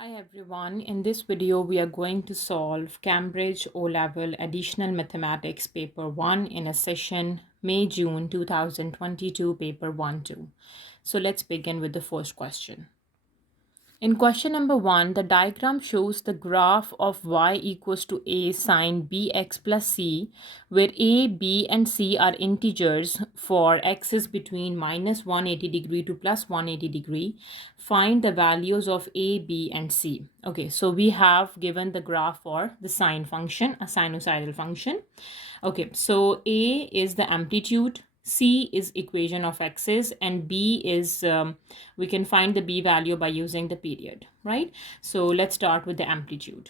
Hi everyone, in this video we are going to solve Cambridge O-Level Additional Mathematics Paper 1 in a session May-June 2022 Paper 1-2. So let's begin with the first question. In question number 1, the diagram shows the graph of y equals to a sine bx plus c, where a, b, and c are integers for x is between minus 180 degree to plus 180 degree. Find the values of a, b, and c. Okay, so we have given the graph for the sine function, a sinusoidal function. Okay, so a is the amplitude, C is equation of x's, and B is, we can find the B value by using the period, right? So let's start with the amplitude.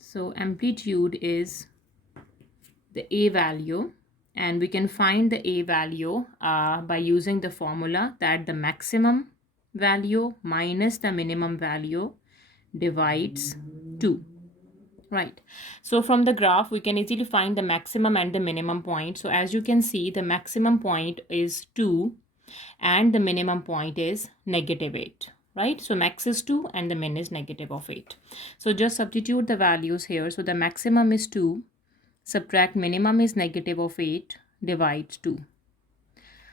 So amplitude is the A value, and we can find the A value by using the formula that the maximum value minus the minimum value divides 2. Right. So from the graph, we can easily find the maximum and the minimum point. So as you can see, the maximum point is 2 and the minimum point is -8. Right. So max is 2 and the min is -8. So just substitute the values here. So the maximum is 2, subtract minimum is -8, divides 2.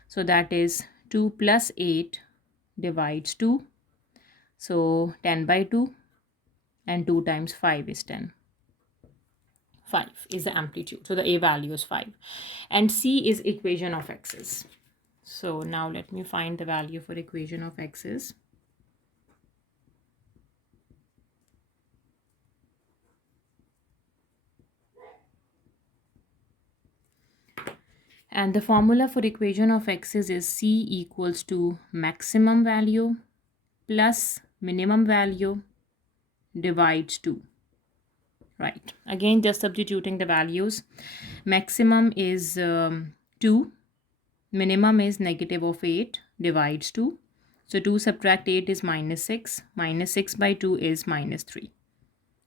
So that is 2 plus 8 divides 2. So 10 by 2, and 2 times 5 is 10. 5 is the amplitude. So the A value is 5. And C is equation of x's. So now let me find the value for equation of x's. And the formula for equation of x's is C equals to maximum value plus minimum value divides 2. Right. Again, just substituting the values. Maximum is 2. Minimum is -8 divides 2. So 2 subtract 8 is -6. -6 by 2 is -3.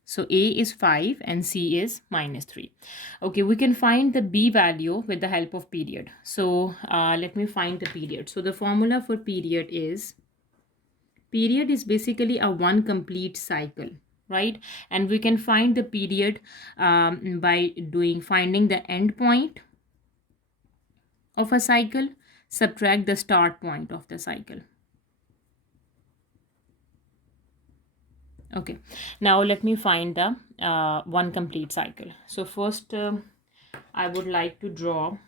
So A is 5 and C is -3. Okay, we can find the B value with the help of period. So let me find the period. So the formula for period is basically a one complete cycle, right? And we can find the period by finding the end point of a cycle, subtract the start point of the cycle. Okay, now let me find the one complete cycle. So first I would like to draw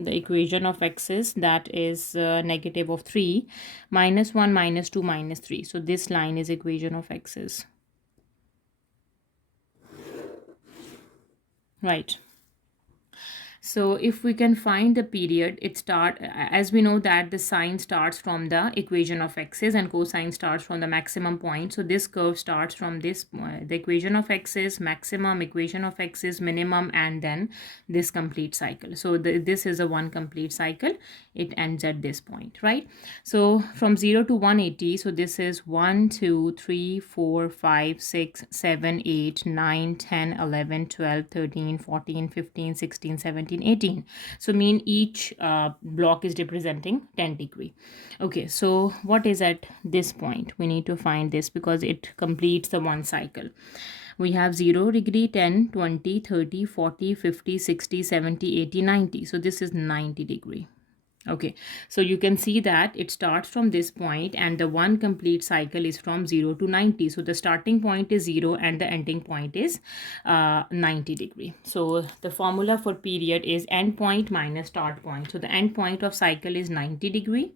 the equation of x's, that is negative of 3, -1, -2, -3. So this line is equation of x's. Right. So if we can find the period, as we know that the sine starts from the equation of x's and cosine starts from the maximum point. So this curve starts from this, the equation of x's, maximum, equation of x's, minimum, and then this complete cycle. So this is a one complete cycle. It ends at this point, right? So from 0 to 180, so this is 1, 2, 3, 4, 5, 6, 7, 8, 9, 10, 11, 12, 13, 14, 15, 16, 17, 18. So mean each block is representing 10 degree. Okay, so what is at this point? We need to find this because it completes the one cycle. We have 0 degree, 10, 20, 30, 40, 50, 60, 70, 80, 90. So this is 90 degree. Okay, so you can see that it starts from this point and the one complete cycle is from 0 to 90. So the starting point is 0 and the ending point is 90 degree. So the formula for period is end point minus start point. So the end point of cycle is 90 degree.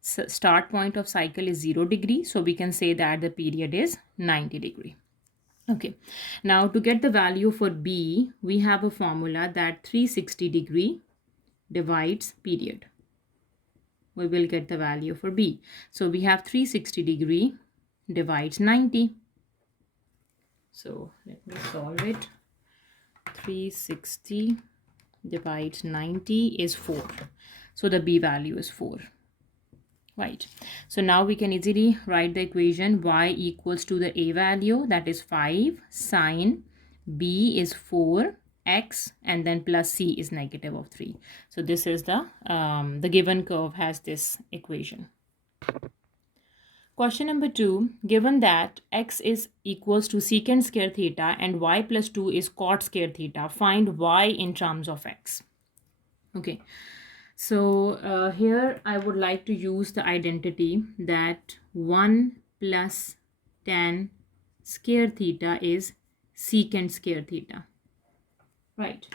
So start point of cycle is 0 degree. So we can say that the period is 90 degree. Okay, now to get the value for B, we have a formula that 360 degree divides period. We will get the value for B. So we have 360 degree divides 90. So let me solve it. 360 divides 90 is 4. So the B value is 4. Right. So now we can easily write the equation y equals to the A value, that is 5 sine B is 4 x, and then plus c is negative of 3. So this is the given curve has this equation. Question number 2, given that x is equals to secant square theta and y plus 2 is cot square theta, find y in terms of x. Okay, so here I would like to use the identity that 1 plus tan square theta is secant square theta. Right.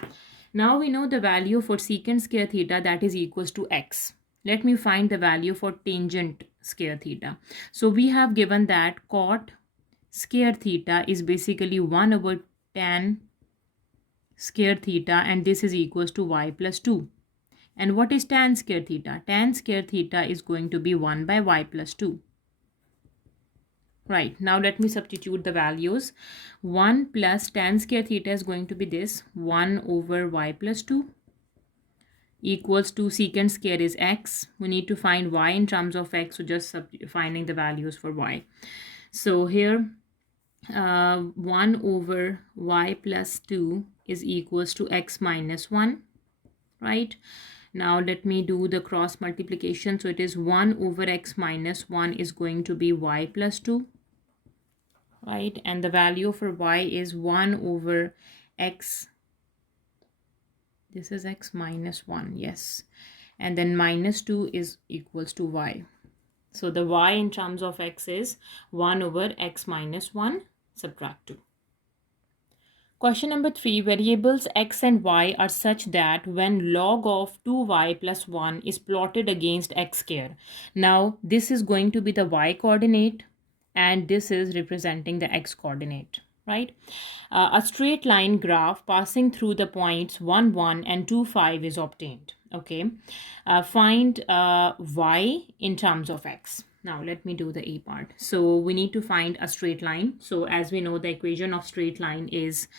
Now we know the value for secant square theta, that is equals to x. Let me find the value for tangent square theta. So we have given that cot square theta is basically 1 over tan square theta, and this is equals to y plus 2. And what is tan square theta? Tan square theta is going to be 1 by y plus 2. Right, now let me substitute the values. 1 plus tan square theta is going to be this, 1 over y plus 2 equals to secant square is x. We need to find y in terms of x, so just finding the values for y. So here 1 over y plus 2 is equals to x minus 1, right? Now let me do the cross multiplication. So it is 1 over x minus 1 is going to be y plus 2, right? And the value for y is 1 over x. This is x minus 1, yes. And then minus 2 is equals to y. So the y in terms of x is 1 over x minus 1, subtract 2. Question number 3, variables x and y are such that when log of 2y plus 1 is plotted against x square. Now this is going to be the y coordinate and this is representing the x coordinate, right? A straight line graph passing through the points 1, 1 and 2, 5 is obtained. Okay, find y in terms of x. Now let me do the A part. So we need to find a straight line. So as we know, the equation of straight line is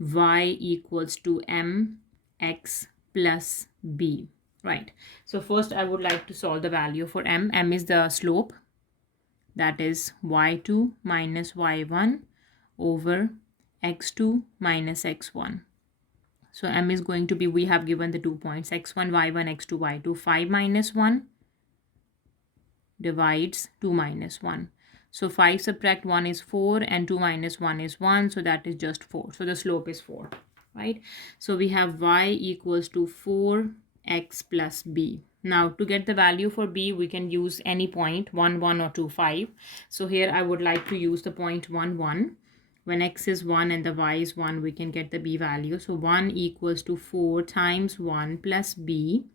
y equals to mx plus b, right? So first I would like to solve the value for m. M is the slope, that is y2 minus y1 over x2 minus x1. So m is going to be, we have given the 2 points, x1, y1, x2, y2. 5 minus 1 divides 2 minus 1. So 5 subtract 1 is 4 and 2 minus 1 is 1. So that is just 4. So the slope is 4, right? So we have y equals to 4x plus b. Now to get the value for b, we can use any point, 1, 1 or 2, 5. So here I would like to use the point 1, 1. When x is 1 and the y is 1, we can get the b value. So 1 equals to 4 times 1 plus b.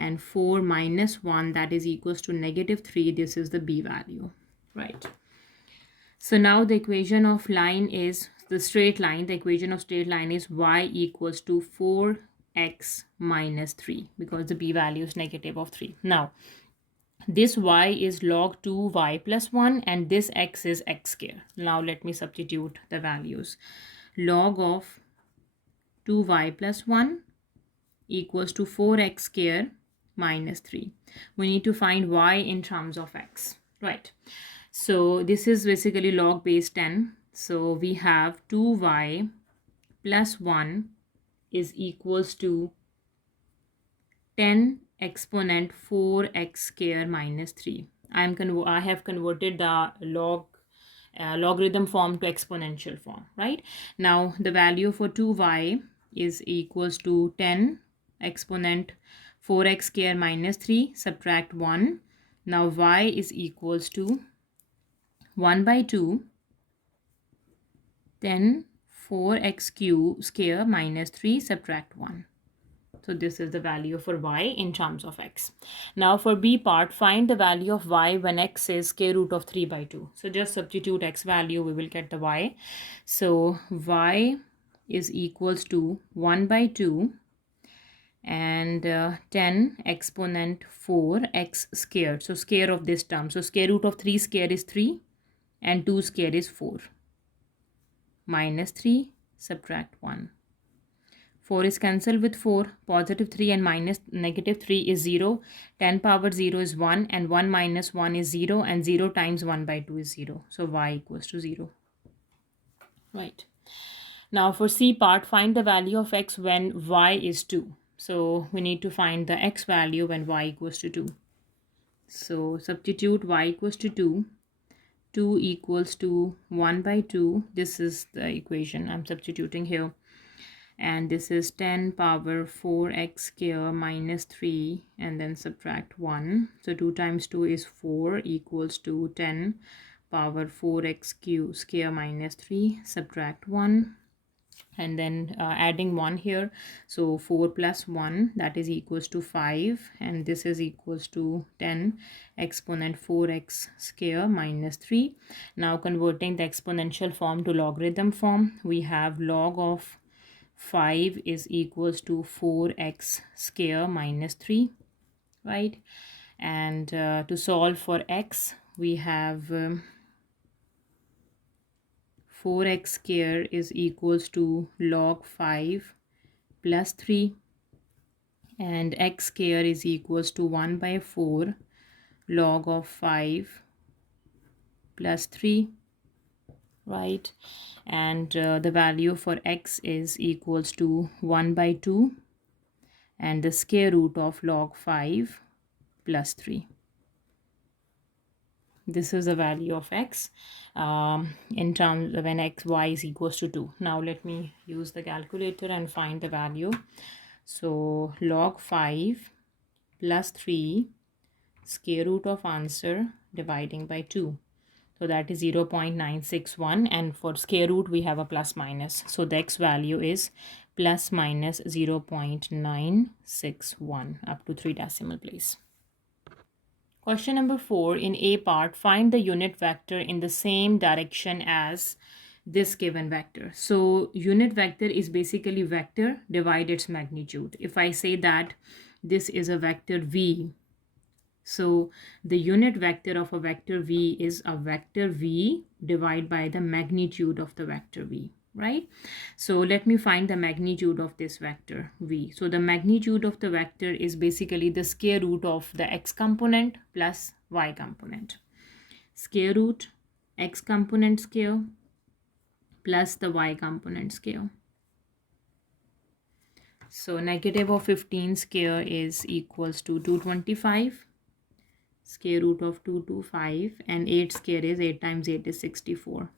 And 4 minus 1, that is equals to negative 3. This is the b value, right? So now the equation of line is the straight line. The equation of straight line is y equals to 4x minus 3 because the b value is negative of 3. Now this y is log 2y plus 1 and this x is x square. Now let me substitute the values. Log of 2y plus 1 equals to 4x square minus 3. We need to find y in terms of x, right? So this is basically log base 10. So we have 2y plus 1 is equals to 10 exponent 4x square minus 3. I have converted the logarithm form to exponential form, right? Now the value for 2y is equals to 10 exponent 4x square minus 3, subtract 1. Now y is equals to 1 by 2, then 4x square minus 3, subtract 1. So this is the value for y in terms of x. Now for b part, find the value of y when x is square root of 3 by 2. So just substitute x value, we will get the y. So y is equals to 1 by 2 and 10 exponent 4x squared. So square of this term. So square root of 3 square is 3 and 2 square is 4. Minus 3, subtract 1. 4 is cancelled with 4. Positive 3 and minus negative 3 is 0. 10 power 0 is 1 and 1 minus 1 is 0 and 0 times 1 by 2 is 0. So y equals to 0. Right. Now for C part, find the value of x when y is 2. So we need to find the x value when y equals to 2. So substitute y equals to 2. 2 equals to 1 by 2. This is the equation I'm substituting here. And this is 10 power 4x square minus 3 and then subtract 1. So 2 times 2 is 4 equals to 10 power 4x square minus 3, subtract 1, and then adding 1 here. So 4 plus 1, that is equals to 5, and this is equals to 10 exponent 4x square minus 3. Now converting the exponential form to logarithm form, we have log of 5 is equals to 4x square minus 3, right? And to solve for x, we have 4x square is equals to log 5 plus 3, and x square is equals to 1 by 4 log of 5 plus 3, right? And the value for x is equals to 1 by 2 and the square root of log 5 plus 3. This is the value of x in terms of when y is equals to 2. Now let me use the calculator and find the value. So log 5 plus 3 square root of answer dividing by 2. So that is 0.961, and for square root we have a plus minus. So the x value is plus minus 0.961 up to 3 decimal place. Question number 4, in A part, find the unit vector in the same direction as this given vector. So unit vector is basically vector divide its magnitude. If I say that this is a vector v, so the unit vector of a vector v is a vector v divided by the magnitude of the vector v, right? So let me find the magnitude of this vector v. So the magnitude of the vector is basically the square root of the x component plus y component. Square root x component square plus the y component square. So negative of 15 square is equals to 225. Square root of 225, and 8 square is 8 times 8 is 64.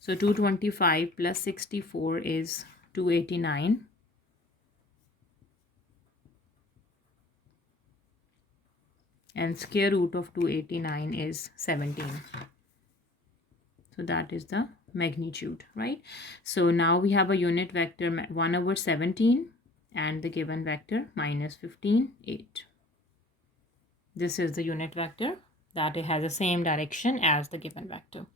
So 225 plus 64 is 289. And square root of 289 is 17. So that is the magnitude, right? So now we have a unit vector 1 over 17 and the given vector minus 15, 8. This is the unit vector that it has the same direction as the given vector.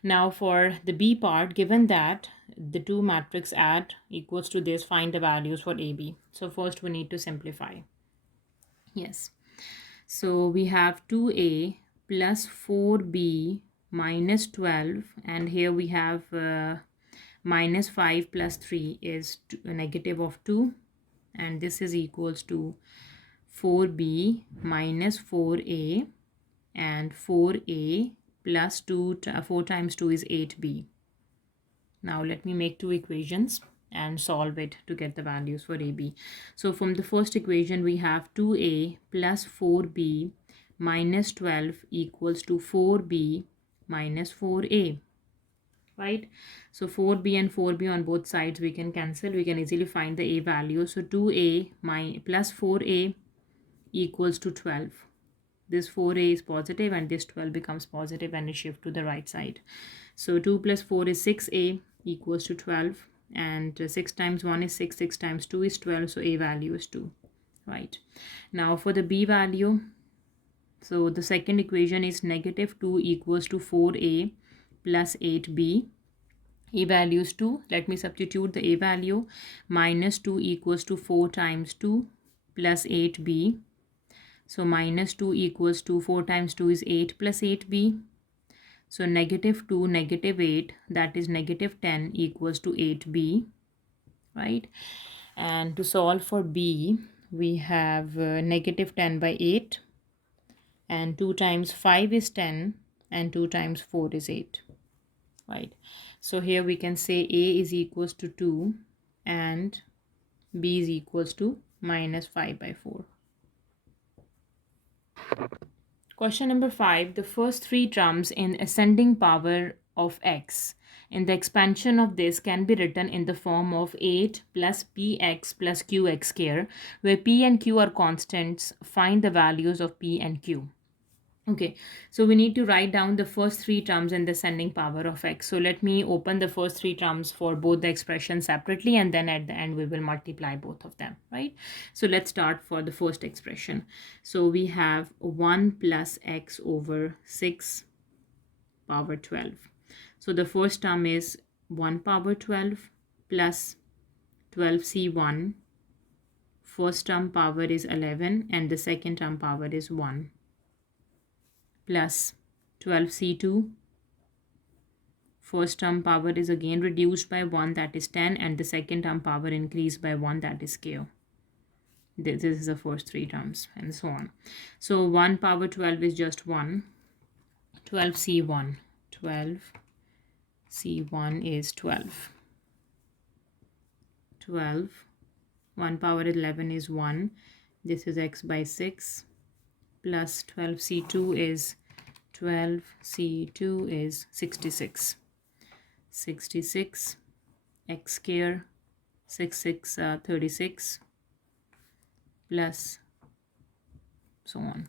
Now for the B part, given that the two matrix add equals to this, find the values for AB. So first we need to simplify. Yes. So we have 2A plus 4B minus 12, and here we have minus 5 plus 3 is a negative of 2, and this is equals to 4b minus 4a, and 4a plus 4 times 2 is 8b. Now let me make two equations and solve it to get the values for AB. So from the first equation we have 2a plus 4b minus 12 equals to 4b minus 4a, right? So 4b and 4b on both sides we can cancel. We can easily find the a value. So 2a plus 4a equals to 12. This 4a is positive and this 12 becomes positive and is shift to the right side. So 2 plus 4 is 6a equals to 12, and 6 times 1 is 6, 6 times 2 is 12, so a value is 2, right? Now for the b value, so the second equation is negative 2 equals to 4a plus 8b. A value is 2. Let me substitute the a value. Minus 2 equals to 4 times 2 plus 8b. So minus 2 equals to 4 times 2 is 8 plus 8b. So negative 2, negative 8, that is negative 10 equals to 8b, right? And to solve for b, we have negative 10 by 8, and 2 times 5 is 10, and 2 times 4 is 8, right? So here we can say A is equals to 2 and B is equals to minus 5 by 4. Question number 5. The first three terms in ascending power of x in the expansion of this can be written in the form of 8 plus px plus qx square, where p and q are constants. Find the values of p and q. Okay, so we need to write down the first three terms in the ascending power of x. So let me open the first three terms for both the expressions separately, and then at the end we will multiply both of them, right? So let's start for the first expression. So we have 1 plus x over 6 power 12. So the first term is 1 power 12 plus 12c1. First term power is 11 and the second term power is 1, plus 12c2. First term power is again reduced by 1, that is 10, and the second term power increased by 1, that is k. This is the first three terms, and so on. So 1 power 12 is just 1. 12c1. 12c1 is 12. 12. 1 power 11 is 1. This is x by 6. Plus 12c2 is 12c2 is 66. 66 x square 36 plus so on.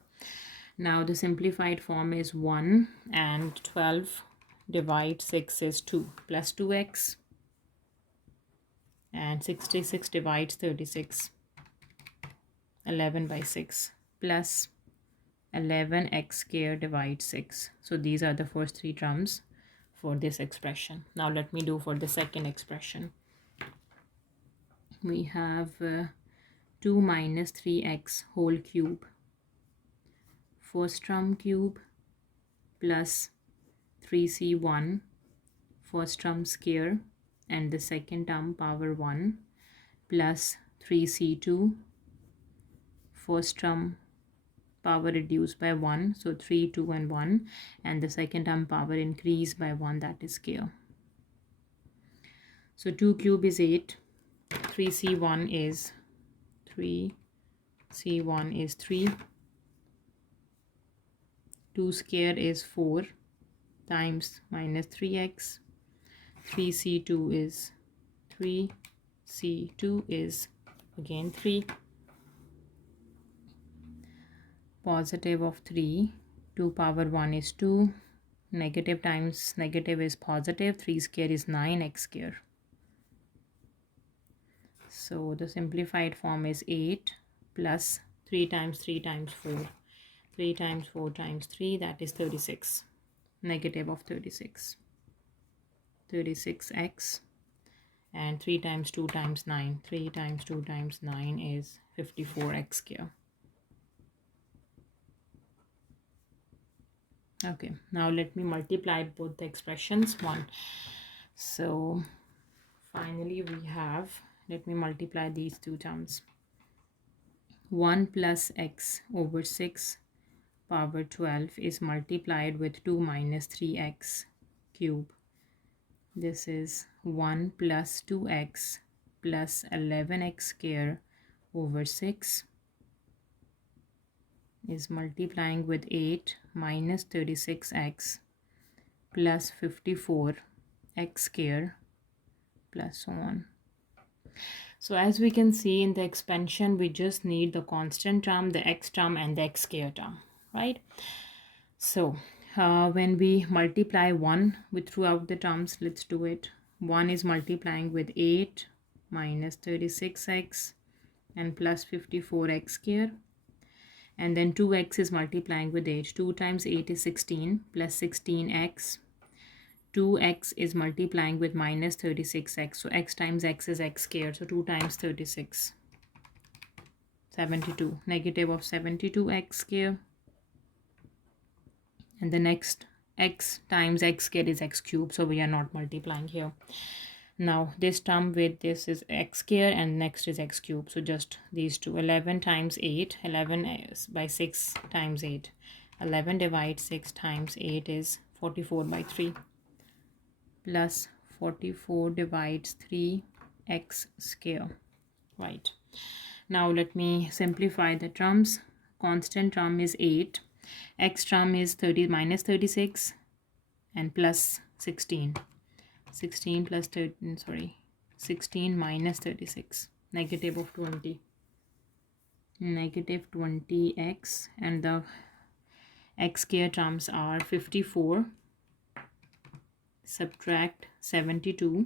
Now the simplified form is 1 and 12 divide 6 is 2 plus 2x, and 66 divides 36 11 by 6 plus 11x square divides 6. So these are the first three terms for this expression. Now let me do for the second expression. We have 2 minus 3x whole cube. First term cube plus 3c1. First term square and the second term power 1 plus 3c2. First term power reduced by 1, so 3, 2 and 1, and the second term power increased by 1, that is square. So 2 cube is 8, 3c1 is 3, c1 is 3, 2 square is 4 times minus 3x, 3c2 is 3, c2 is again 3, positive of 3, 2 power 1 is 2, negative times negative is positive, 3 square is 9x square. So the simplified form is 8 plus 3 times 3 times 4. 3 times 4 times 3, that is 36. Negative of 36. 36x. And 3 times 2 times 9. 3 times 2 times 9 is 54x square. Okay, now let me multiply both the expressions. 1. So finally we have, let me multiply these two terms. 1 plus x over 6 power 12 is multiplied with 2 minus 3x cube. This is 1 plus 2x plus 11x square over 6 is multiplying with 8 minus 36x plus 54x square plus so on. So as we can see in the expansion, we just need the constant term, the x term and the x square term, right? So when we multiply 1 with throughout the terms, let's do it. 1 is multiplying with 8 minus 36x and plus 54x square. And then 2x is multiplying with 8. 2 times 8 is 16 plus 16x. 2x is multiplying with minus 36x. So x times x is x squared. So 2 times 36. 72. Negative of 72x squared. And the next x times x squared is x cubed. So we are not multiplying here. Now this term with this is x squared and next is x cubed. So just these two. 11 times 8. 11 is by 6 times 8. 11 divided 6 times 8 is 44 by 3. Plus 44 divides 3x square. Right. Now let me simplify the terms. Constant term is 8. X term is 30 minus 36 and plus 16. 16 plus 13, sorry. 16 minus 36. Negative of 20. Negative 20x, and the x square terms are 54. Subtract 72.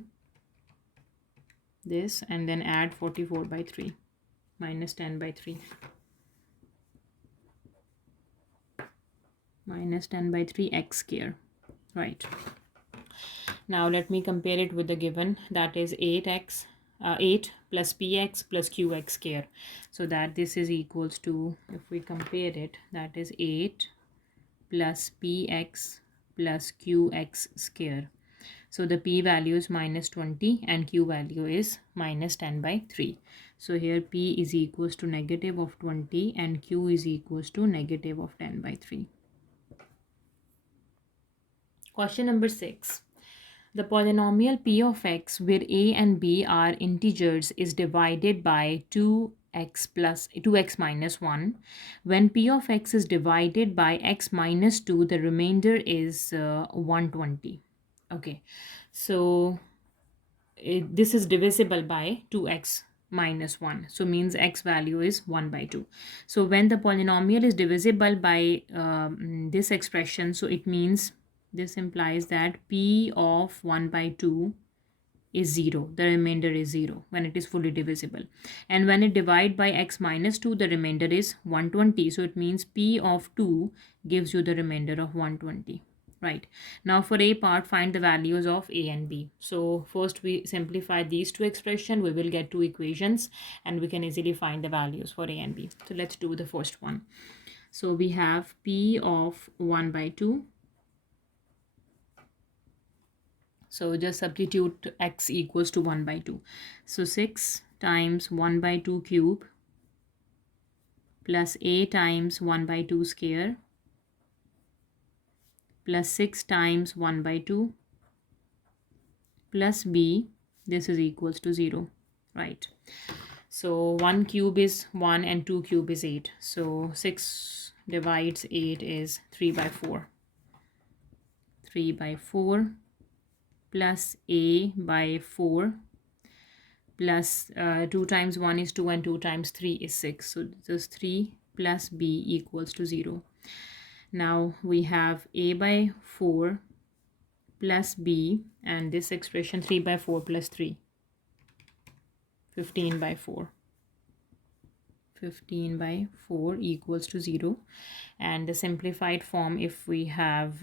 This, and then add 44 by 3. Minus 10 by 3. Minus 10 by 3 x square. Right. Now let me compare it with the given, that is 8x 8 plus px plus qx square. So that this is equals to, if we compare it, that is 8 plus px plus qx square. So the p value is minus 20 and q value is minus 10 by 3. So here p is equals to negative of 20 and q is equals to negative of 10 by 3. Question number 6. The polynomial p of x where a and b are integers is divided by 2x minus 1. When p of x is divided by x minus 2, the remainder is 120. Okay, so this is divisible by 2x minus 1, so means x value is 1 by 2. So when the polynomial is divisible by this expression, so it means this implies that p of 1 by 2 is 0, the remainder is 0 when it is fully divisible. And when it divide by x minus 2, the remainder is 120. So it means p of 2 gives you the remainder of 120. Right. Now for a part, find the values of a and b. So first we simplify these two expressions. We will get two equations and we can easily find the values for a and b. So let's do the first one. So we have p of 1 by 2. So just substitute x equals to 1 by 2. So 6 times 1 by 2 cube plus a times 1 by 2 square plus 6 times 1 by 2 plus b, this is equals to 0. Right. So 1 cube is 1 and 2 cube is 8. So 6 divides 8 is 3 by 4. 3 by 4 plus a by 4 plus 2 times 1 is 2 and 2 times 3 is 6. So this 3 plus b equals to 0. Now we have a by 4 plus b, and this expression 3 by 4 plus 3. 15 by 4. 15 by 4 equals to 0. And the simplified form, if we have,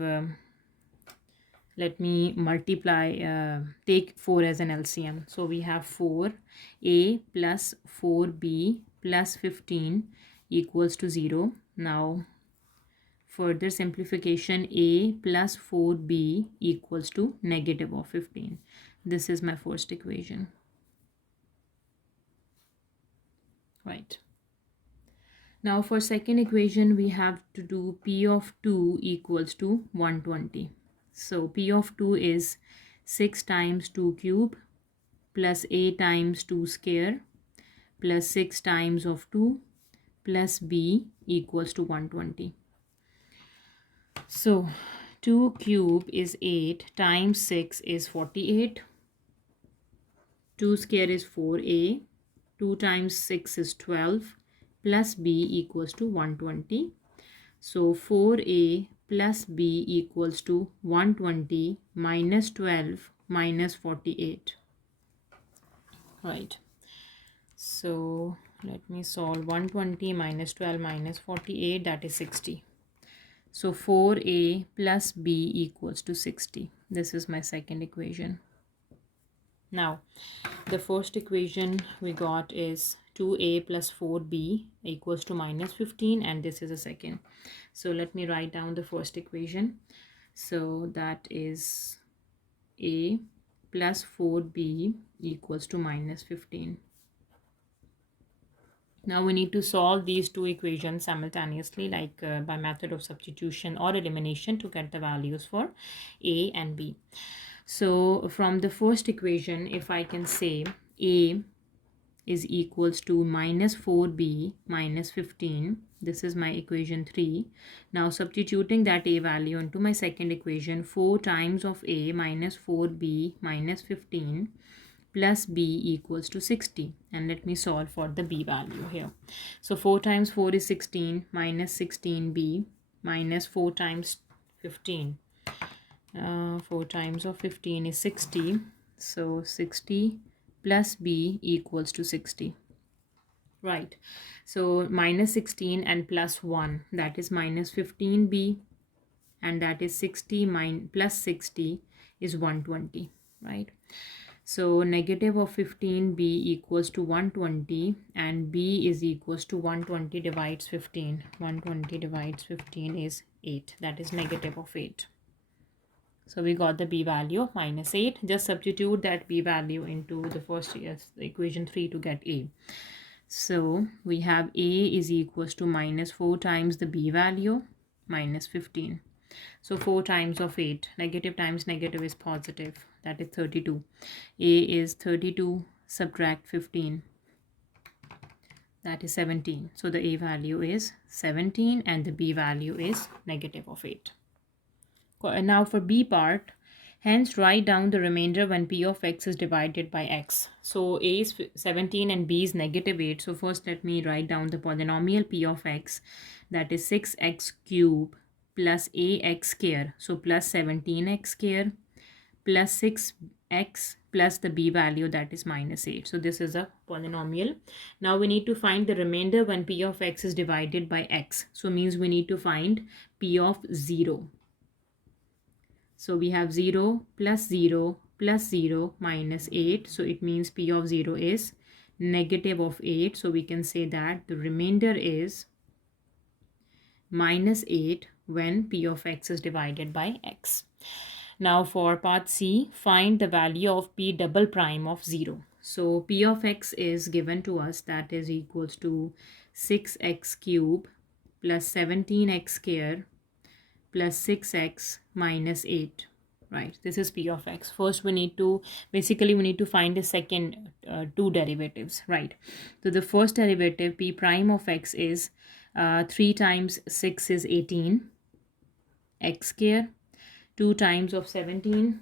let me multiply, take 4 as an LCM. So we have 4a plus 4b plus 15 equals to 0. Now further simplification, a plus 4b equals to negative of 15. This is my first equation. Right. Now for second equation, we have to do p of 2 equals to 120. So p of 2 is 6 times 2 cube plus a times 2 square plus 6 times of 2 plus b equals to 120. So 2 cube is 8 times 6 is 48. 2 square is 4a. 2 times 6 is 12 plus b equals to 120. So 4a plus b equals to 120 minus 12 minus 48. Right. So let me solve 120 minus 12 minus 48, that is 60. So 4a plus b equals to 60. This is my second equation. Now the first equation we got is 2a plus 4b equals to minus 15, and this is a second. So let me write down the first equation. So that is a plus 4b equals to minus 15. Now we need to solve these two equations simultaneously, like by method of substitution or elimination, to get the values for a and b. So from the first equation, if I can say A is equals to minus 4b minus 15. This is my equation 3. Now substituting that a value into my second equation, 4 times of a minus 4b minus 15 plus b equals to 60. And let me solve for the b value here. So 4 times 4 is 16 minus 16b minus 4 times 15. 4 times of 15 is 60. So 60 plus b equals to 60. Right. So minus 16 and plus 1, that is minus 15b, and that is 60 plus 60 is 120. Right. So negative of 15b equals to 120, and b is equals to 120 divides 15. 120 divides 15 is 8. That is negative of 8. So we got the b value of minus 8. Just substitute that b value into the first equation 3 to get a. So we have a is equals to minus 4 times the b value minus 15. So 4 times of 8, negative times negative is positive, that is 32. A is 32, subtract 15, that is 17. So the a value is 17 and the b value is negative of 8. And now for b part, hence write down the remainder when p of x is divided by x. So a is 17 and b is negative 8. So first let me write down the polynomial p of x, that is 6x cube plus ax square. So plus 17x square plus 6x plus the b value, that is minus 8. So this is a polynomial. Now we need to find the remainder when p of x is divided by x. So means we need to find p of 0. So we have 0 plus 0 plus 0 minus 8. So it means p of 0 is negative of 8. So we can say that the remainder is minus 8 when p of x is divided by x. Now for part C, find the value of p double prime of 0. So p of x is given to us, that is equals to 6x cube plus 17x square plus 6x minus 8. Right, this is p of x. First we need to find the second two derivatives. Right, so the first derivative p prime of x is 3 times 6 is 18 x square, 2 times of 17,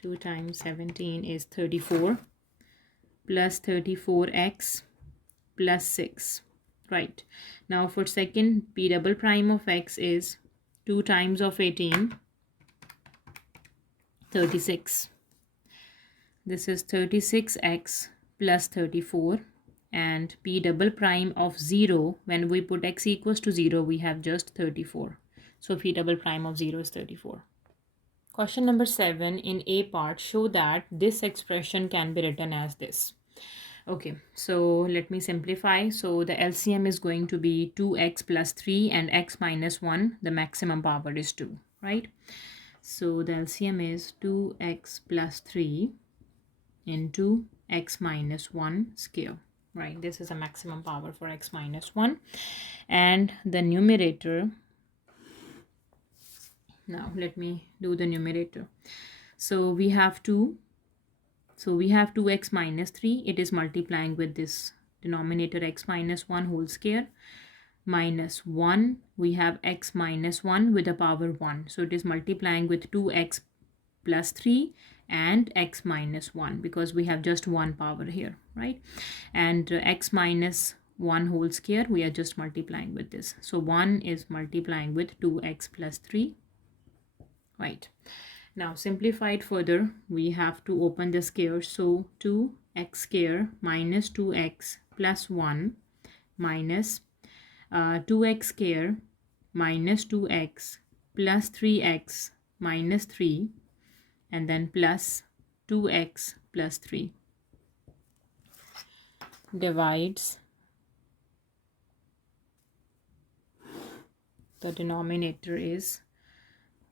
2 times 17 is 34 plus 34x plus 6. Right, now for second, p double prime of x is 2 times of 18, 36. This is 36x plus 34, and p double prime of 0, when we put x equals to 0, we have just 34. So p double prime of 0 is 34. Question number 7 in a part, show that this expression can be written as this. Okay, so let me simplify. So the LCM is going to be 2x plus 3 and x minus 1. The maximum power is 2, right? So the LCM is 2x plus 3 into x minus 1 square, right? This is a maximum power for x minus 1. And the numerator, now let me do the numerator. So we have 2. So we have 2x minus 3. It is multiplying with this denominator x minus 1 whole square. Minus 1. We have x minus 1 with the power 1. So it is multiplying with 2x plus 3 and x minus 1, because we have just one power here, right? And x minus 1 whole square, we are just multiplying with this. So 1 is multiplying with 2x plus 3, right? Now simplified further, we have to open the square. So 2x square minus 2x plus 1 minus 2x square minus 2x plus 3x minus 3, and then plus 2x plus 3 divides the denominator is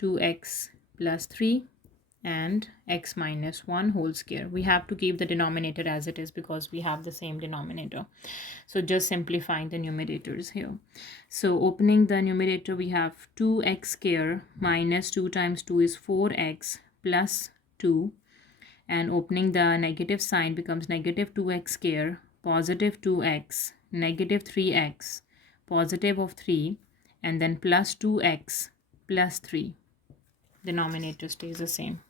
2x plus 3 and x minus 1 whole square. We have to keep the denominator as it is because we have the same denominator. So just simplifying the numerators here. So opening the numerator, we have 2x square minus 2 times 2 is 4x plus 2, and opening the negative sign becomes negative 2x square, positive 2x, negative 3x, positive of 3, and then plus 2x plus 3. Denominator stays the same.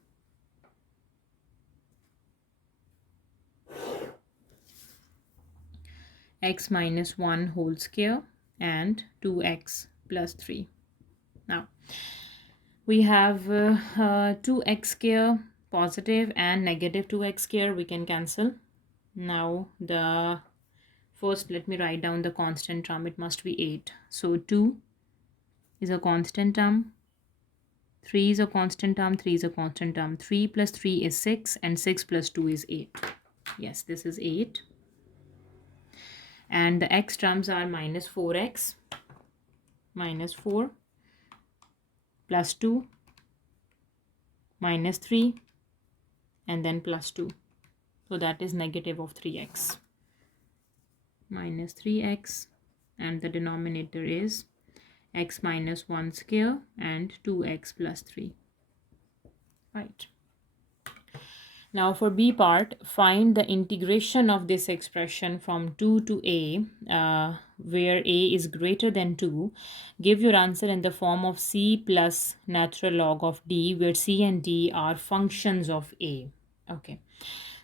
X minus 1 whole square and 2x plus 3. Now we have 2x square positive and negative 2x square. We can cancel. Now the first, let me write down the constant term. It must be 8. So 2 is a constant term, 3 is a constant term, 3 is a constant term. 3 plus 3 is 6 and 6 plus 2 is 8. Yes, this is 8. And the x terms are minus 4x, minus 4, plus 2, minus 3, and then plus 2. So that is negative of 3x. Minus 3x, and the denominator is x minus 1 square and 2x plus 3. Right. Now for B part, find the integration of this expression from 2 to a, where a is greater than 2. Give your answer in the form of c plus natural log of d, where c and d are functions of a. Okay.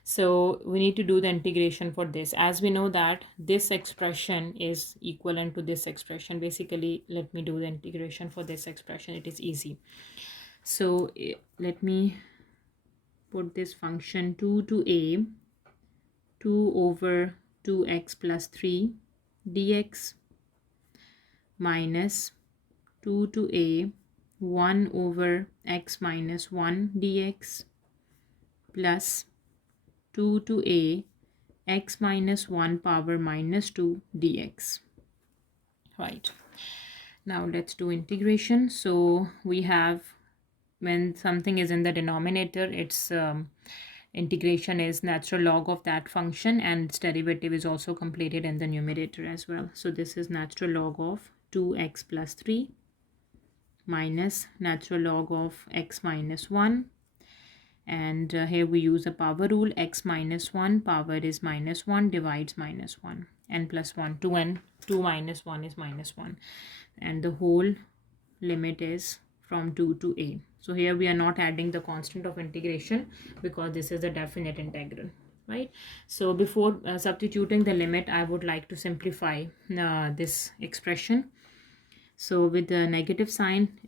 So we need to do the integration for this. As we know that this expression is equivalent to this expression. Basically, let me do the integration for this expression. It is easy. So let me put this function 2 to a, 2 over 2x plus 3 dx minus 2 to a, 1 over x minus 1 dx plus 2 to a, x minus 1 power minus 2 dx. Right. Now let's do integration. So we have, when something is in the denominator, its integration is natural log of that function, and its derivative is also completed in the numerator as well. So this is natural log of 2x plus 3 minus natural log of x minus 1. And here we use a power rule. X minus 1 power is minus 1 divides minus 1, n plus 1, 2 n, 2 minus 1 is minus 1, and the whole limit is from 2 to a. So here we are not adding the constant of integration because this is a definite integral, right? So before substituting the limit, I would like to simplify this expression. So with the negative sign,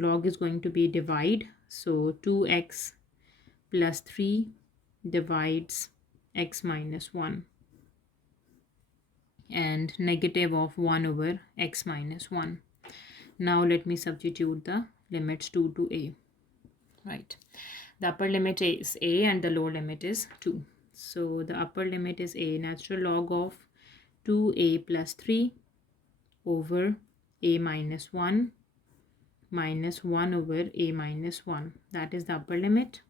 log is going to be divide. So 2x plus 3 divides x minus 1, and negative of 1 over x minus 1. Now let me substitute the limits 2 to a. Right. The upper limit is a and the lower limit is 2. So the upper limit is a, natural log of 2a plus 3 over a minus 1 minus 1 over a minus 1. That is the upper limit.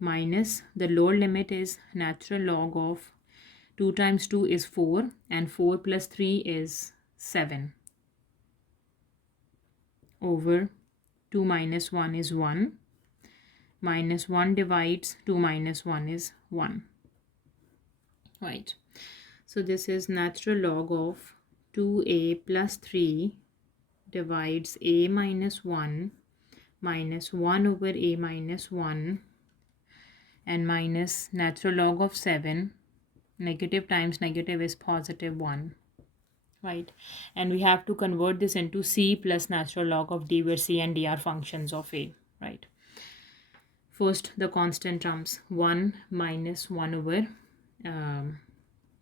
Minus the lower limit is natural log of 2 times 2 is 4, and 4 plus 3 is 7, over 2 minus 1 is 1, minus 1 divides 2 minus 1 is 1. Right. So this is natural log of 2a plus 3 divides a minus 1 minus 1 over a minus 1, and minus natural log of 7. Negative times negative is positive 1. Right. And we have to convert this into c plus natural log of d, where c and d are functions of a. Right. First, the constant terms. 1 minus 1 over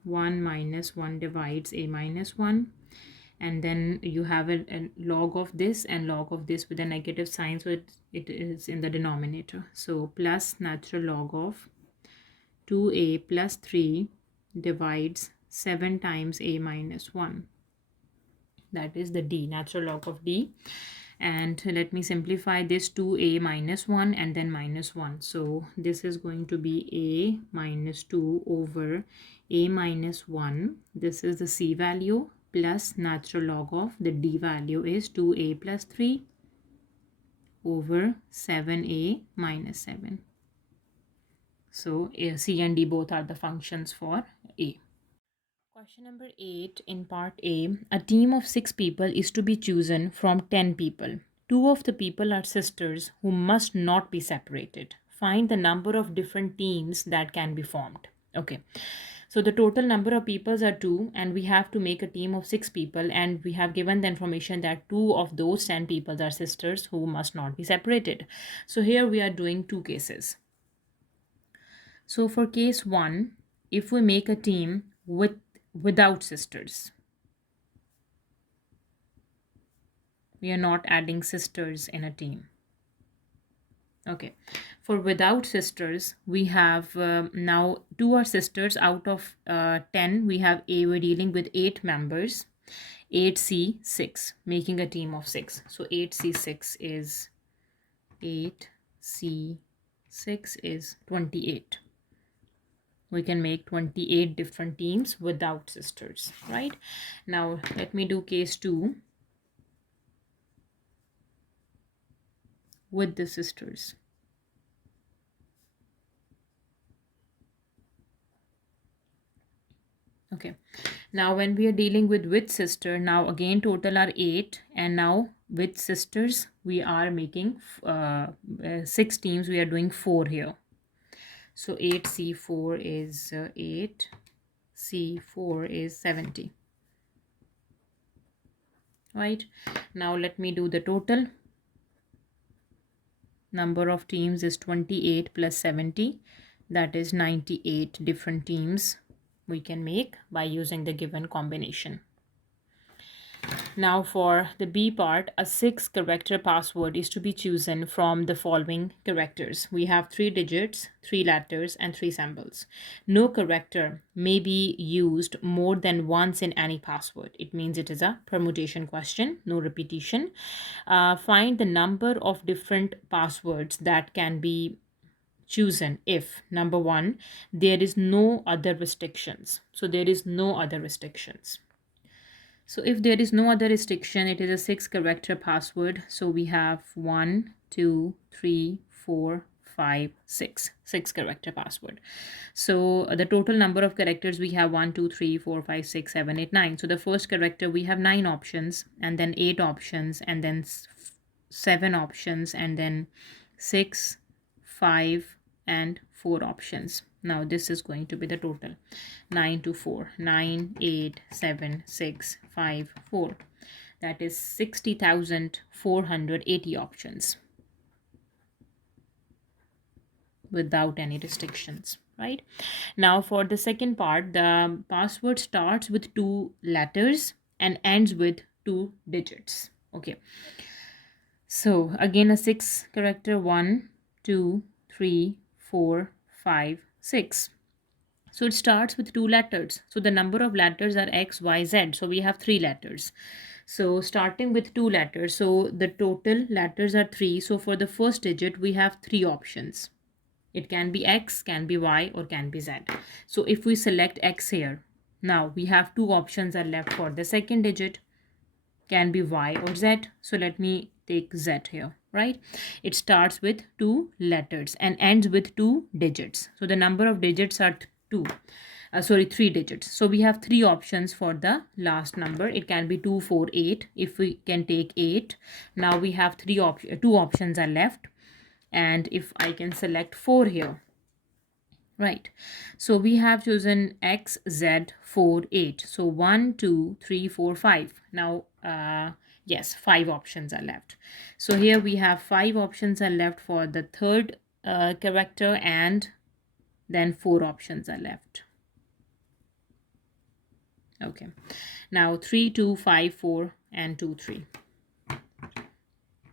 1 minus 1 divides a minus 1, and then you have a log of this and log of this with a negative sign, so it is in the denominator. So plus natural log of 2a plus 3 divides 7 times a minus 1. That is the d, natural log of d. And let me simplify this, 2a minus 1 and then minus 1. So this is going to be a minus 2 over a minus 1. This is the c value, plus natural log of the d value is 2a plus 3 over 7a minus 7. So C and D both are the functions for A. Question number 8 in part A team of 6 people is to be chosen from 10 people. 2 of the people are sisters who must not be separated. Find the number of different teams that can be formed. Okay. So the total number of peoples are 2 and we have to make a team of 6 people, and we have given the information that 2 of those 10 people are sisters who must not be separated. So here we are doing 2 cases. So for case 1, if we make a team without sisters, we are not adding sisters in a team. Okay, for without sisters, we have now 2 are sisters out of 10. We have we're dealing with 8 members, 8C6, making a team of 6. So 8C6 is 28. We can make 28 different teams without sisters, right? Now let me do case 2 with the sisters. Okay, now when we are dealing with sister, now again total are 8, and now with sisters we are making 6 teams. We are doing 4 here. So 8C4 is 8, C4 is 70. Right, now let me do the total. Number of teams is 28 plus 70, that is 98 different teams we can make by using the given combination. Now for the B part, a 6-character password is to be chosen from the following characters. We have 3 digits, 3 letters, and 3 symbols. No character may be used more than once in any password. It means it is a permutation question, no repetition. Find the number of different passwords that can be chosen if, number 1, there is no other restrictions. So there is no other restrictions. So if there is no other restriction, it is a 6-character password. So we have 1, 2, 3, 4, 5, 6. 6-character password. So the total number of characters we have 1, 2, 3, 4, 5, 6, 7, 8, 9. So the first character we have 9 options, and then 8 options, and then 7 options, and then 6, 5, and 4 options. Now this is going to be the total. 9 to 4, 9, 8, 7, 6, 5, 4. That is 60,480 options without any restrictions, right? Now for the second part, the password starts with 2 letters and ends with 2 digits. Okay. So again a 6-character, 1, 2, 3, 4, 5, 6. So it starts with 2 letters. So the number of letters are X, Y, Z. So we have 3 letters. So starting with 2 letters. So the total letters are 3. So for the first digit, we have 3 options. It can be X, can be Y, or can be Z. So if we select X here, now we have 2 options are left for the second digit. Can be Y or Z. So let me take Z here, right? It starts with 2 letters and ends with 2 digits. So the number of digits are 3 digits. So we have 3 options for the last number. It can be 2, 4, 8. If we can take 8, now we have 2 options are left. And if I can select 4 here, right, so we have chosen X, Z, 4, 8. So 1, 2, 3, 4, 5. Now yes, 5 options are left. So here we have 5 options are left for the third character, and then 4 options are left. Okay, now 3, 2, 5, 4, and 2, 3.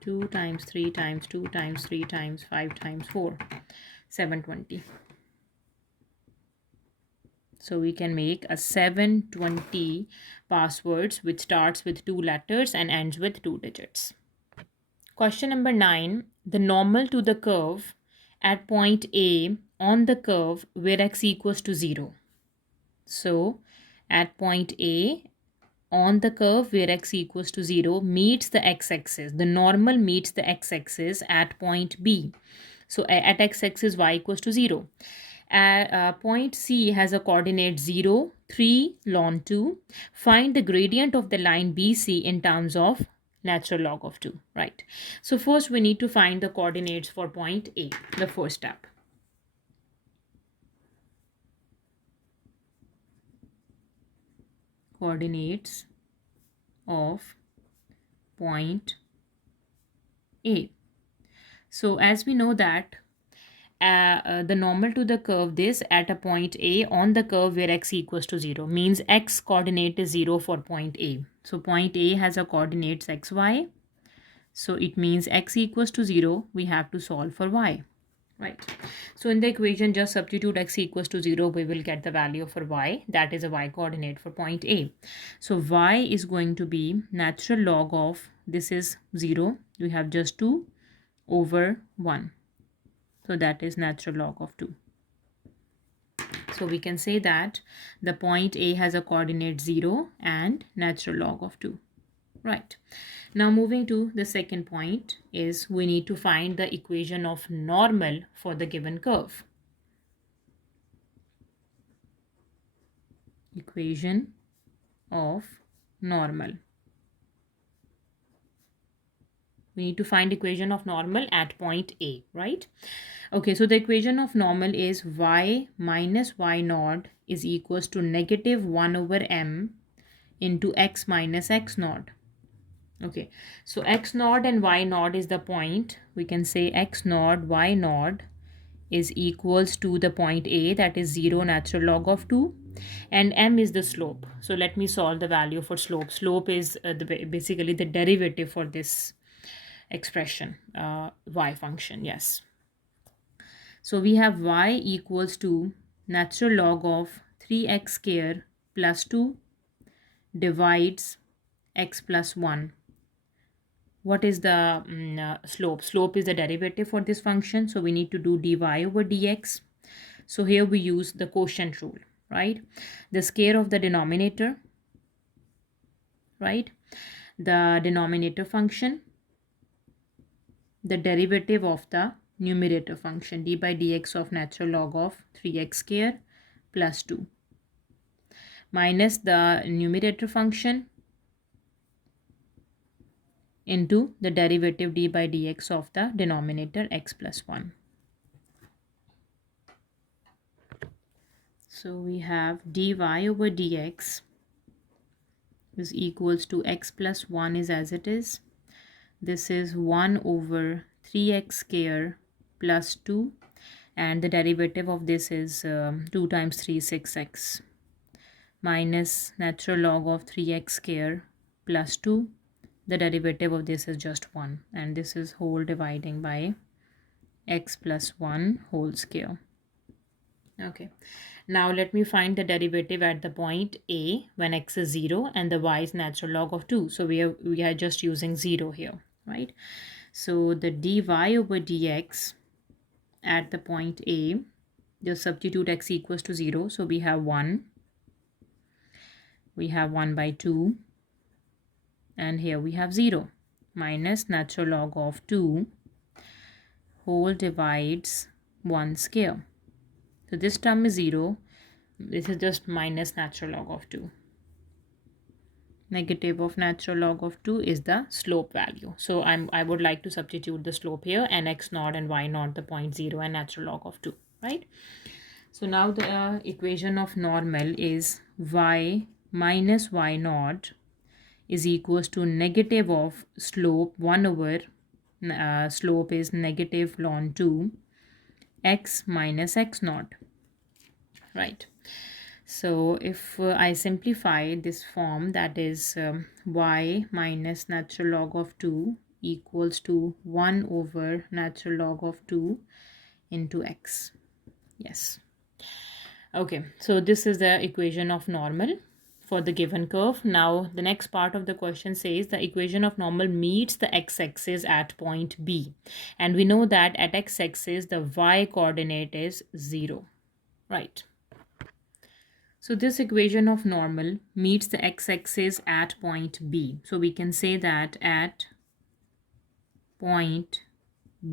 2 times 3 times 2 times 3 times 5 times 4, 720. So we can make a 720 passwords which starts with 2 letters and ends with 2 digits. Question number 9. The normal to the curve at point A on the curve where x equals to 0. So at point A on the curve where x equals to 0 meets the x-axis. The normal meets the x-axis at point B. So at x-axis y equals to 0. Point C has a coordinate 0, 3, ln 2. Find the gradient of the line BC in terms of natural log of 2, right? So first we need to find the coordinates for point A, the first step. Coordinates of point A. So as we know that the normal to the curve this at a point A on the curve where x equals to 0 means x coordinate is 0 for point A. So point A has a coordinates xy. So it means x equals to 0, we have to solve for y, right? So in the equation, just substitute x equals to 0, we will get the value for y. That is a y coordinate for point A. So y is going to be natural log of, this is 0, we have just 2 over 1. So that is natural log of 2. So we can say that the point A has a coordinate 0 and natural log of 2. Right. Now moving to the second point is we need to find the equation of normal for the given curve. Equation of normal. We need to find equation of normal at point A, right? Okay, so the equation of normal is y minus y naught is equals to negative 1 over m into x minus x naught. Okay, so x naught and y naught is the point. We can say x naught, y naught is equals to the point A, that is 0 natural log of 2, and m is the slope. So let me solve the value for slope. Slope is basically the derivative for this expression, y function, yes. So we have y equals to natural log of 3x square plus 2 divides x plus 1. What is the slope? Slope is the derivative for this function. So we need to do dy over dx. So here we use the quotient rule, right? The square of the denominator, right? The denominator function, the derivative of the numerator function, d by dx of natural log of 3x square plus 2 minus the numerator function into the derivative d by dx of the denominator x plus 1. So we have dy over dx is equals to x plus 1 is as it is. This is 1 over 3x square plus 2, and the derivative of this is 2 times 3, 6x, minus natural log of 3x square plus 2. The derivative of this is just 1, and this is whole dividing by x plus 1 whole square. Okay, now let me find the derivative at the point A when x is 0 and the y is natural log of 2. So we are just using 0 here, right? So the dy over dx at the point A, just substitute x equals to 0. So we have 1. We have 1 by 2. And here we have 0 minus natural log of 2 whole divides 1 square. So this term is 0. This is just minus natural log of 2. Negative of natural log of 2 is the slope value. So I would like to substitute the slope here, and x naught and y naught, the point 0 and natural log of 2, right? So now the equation of normal is y minus y naught is equals to negative of slope 1 over slope is negative ln 2 x minus x naught, right? So if I simplify this form, that is y minus natural log of 2 equals to 1 over natural log of 2 into x. Yes. Okay, so this is the equation of normal for the given curve. Now the next part of the question says the equation of normal meets the x-axis at point B, and we know that at x-axis the y coordinate is 0, right? So this equation of normal meets the x-axis at point B. So we can say that at point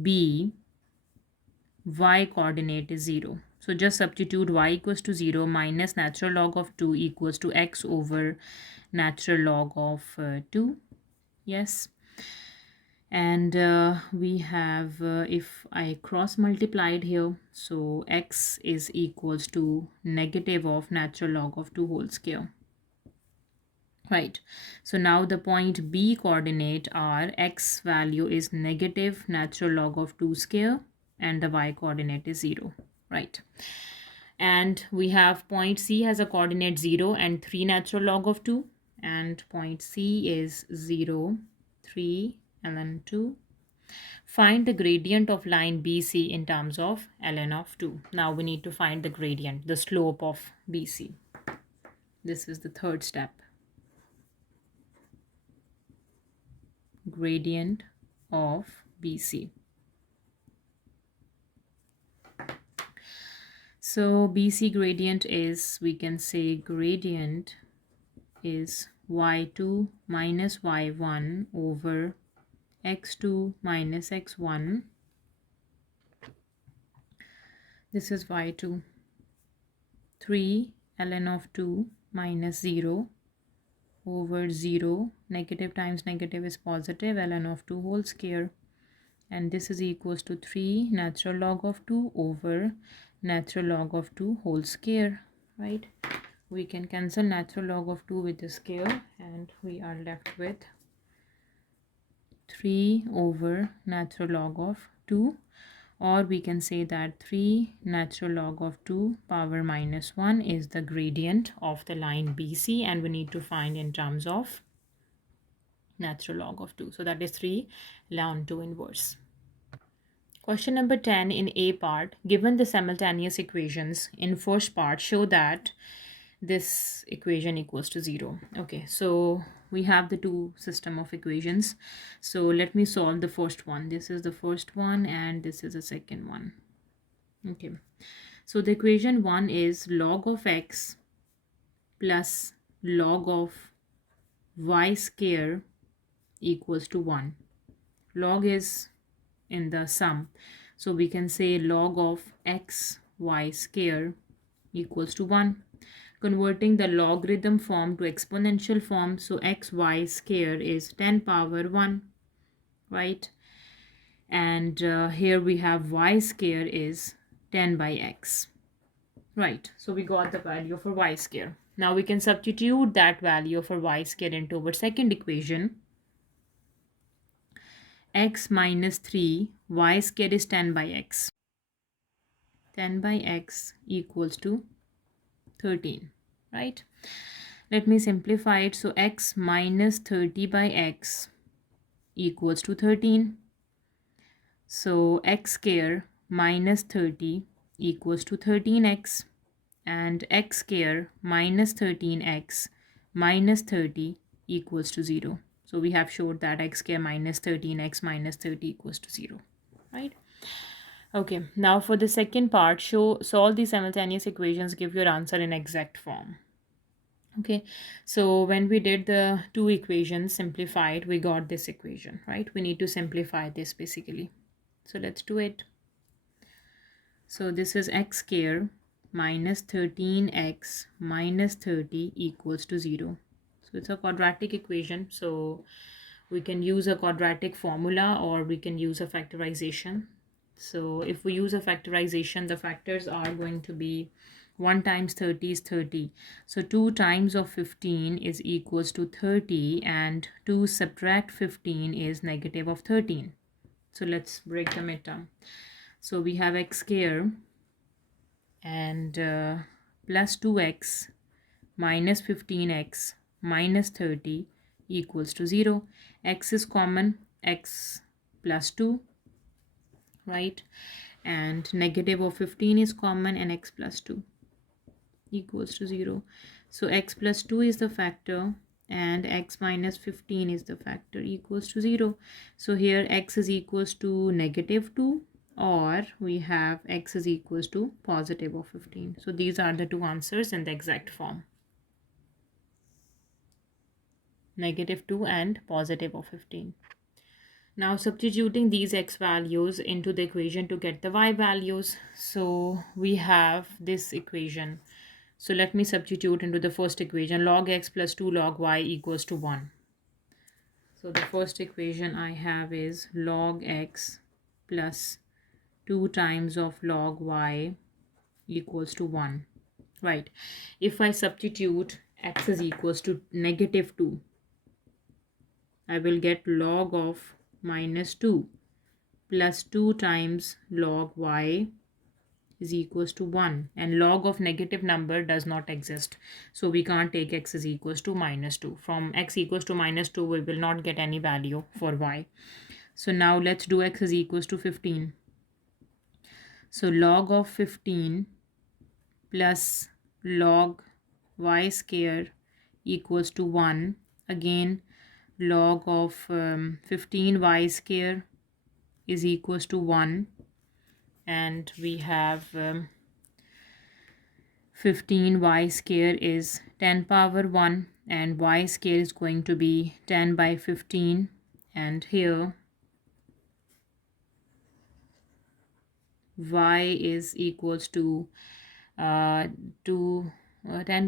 B, y coordinate is 0. So just substitute y equals to 0 minus natural log of 2 equals to x over natural log of 2. Yes. And we have, if I cross multiplied here, so x is equals to negative of natural log of 2 whole square. Right. So now the point B coordinate are x value is negative natural log of 2 square and the y coordinate is 0. Right. And we have point C has a coordinate 0 and 3 natural log of 2, and point C is 0, 3 and then 2. Find the gradient of line BC in terms of ln of 2. Now we need to find the gradient, the slope of BC. This is the third step. Gradient of BC. So BC gradient is, we can say gradient is y2 minus y1 over x2 minus x1. This is y2. 3 ln of 2 minus 0 over 0. Negative times negative is positive, ln of 2 whole square. And this is equals to 3 natural log of 2 over natural log of 2 whole square. Right? We can cancel natural log of 2 with the square and we are left with 3 over natural log of 2, or we can say that 3 natural log of 2 power minus 1 is the gradient of the line BC, and we need to find in terms of natural log of 2. So that is 3 ln 2 inverse. Question number 10 in A part, given the simultaneous equations in first part, show that this equation equals to 0. Okay, so we have the two system of equations. So let me solve the first one. This is the first one and this is the second one. Okay, so the equation 1 is log of x plus log of y square equals to 1. Log is in the sum, so we can say log of x y square equals to 1. Converting the logarithm form to exponential form, so xy square is 10 power 1, right? And here we have y square is 10 by x, right? So we got the value for y square. Now we can substitute that value for y square into our second equation. X minus 3, y square is 10 by x. 10 by x equals to 13, right? Let me simplify it. So x minus 30 by x equals to 13. So x square minus 30 equals to 13x, and x square minus 13x minus 30 equals to 0. So we have showed that x square minus 13x minus 30 equals to 0, right? Okay, now for the second part, solve the simultaneous equations, give your answer in exact form. Okay, so when we did the two equations simplified, we got this equation, right? We need to simplify this basically. So let's do it. So this is x square minus 13x minus 30 equals to 0. So it's a quadratic equation. So we can use a quadratic formula or we can use a factorization. So if we use a factorization, the factors are going to be 1 times 30 is 30. So 2 times of 15 is equals to 30, and 2 subtract 15 is negative of 13. So let's break the midterm. So we have x square and plus 2x minus 15x minus 30 equals to 0. X is common, x plus 2, right? And negative of 15 is common, and x plus 2 equals to 0. So x plus 2 is the factor and x minus 15 is the factor, equals to 0. So here x is equals to negative 2 or we have x is equals to positive of 15. So these are the two answers in the exact form. Negative 2 and positive of 15. Now substituting these x values into the equation to get the y values. So we have this equation. So let me substitute into the first equation. Log x plus 2 log y equals to 1. So the first equation I have is log x plus 2 times of log y equals to 1. Right. If I substitute x is equals to negative 2, I will get log of minus 2 plus 2 times log y is equals to 1, and log of negative number does not exist, so we can't take x is equals to minus 2. From x equals to minus 2 we will not get any value for y. So now let's do x is equals to 15. So log of 15 plus log y square equals to 1. Again, log of 15 y square is equals to 1, and we have 15 y square is 10 power 1, and y square is going to be 10 by 15, and here y is equals to 10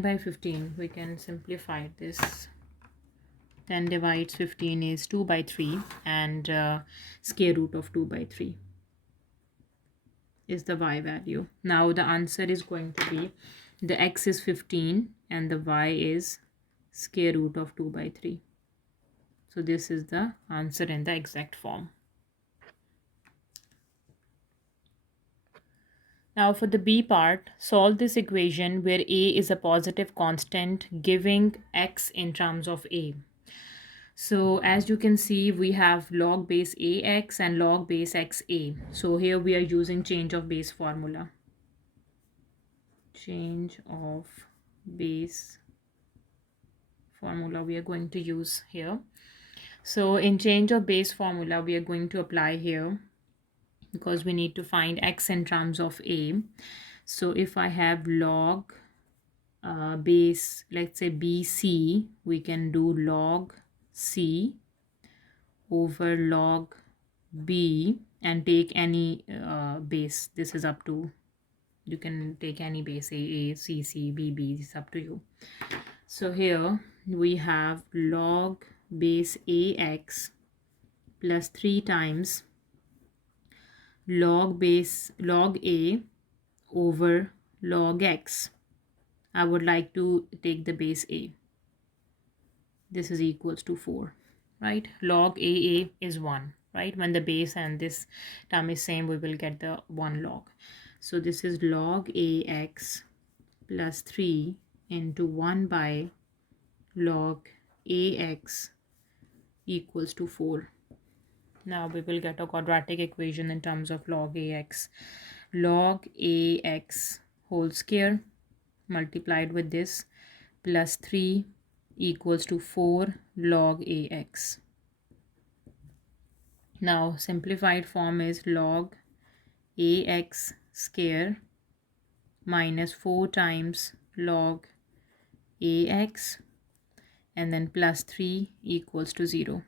by 15. We can simplify this. 10 divides 15 is 2 by 3, and square root of 2 by 3 is the y value. Now the answer is going to be, the x is 15 and the y is square root of 2 by 3. So this is the answer in the exact form. Now for the B part, solve this equation where a is a positive constant giving x in terms of a. So as you can see, we have log base ax and log base xa. So here we are using change of base formula. Change of base formula we are going to use here. So in change of base formula we are going to apply here, because we need to find x in terms of a. So if I have log base, let's say bc, we can do log c over log b and take any base. This is up to, you can take any base, a, c, c, b, b, it's up to you. So here we have log base ax plus 3 times log a over log x. I would like to take the base a. This is equals to 4, right? Log a is 1, right? When the base and this term is same, we will get the 1 log. So this is log ax plus 3 into 1 by log ax equals to 4. Now we will get a quadratic equation in terms of log ax. Log ax whole square multiplied with this plus 3 equals to 4 log ax. Now simplified form is log ax square minus 4 times log ax, and then plus 3 equals to 0.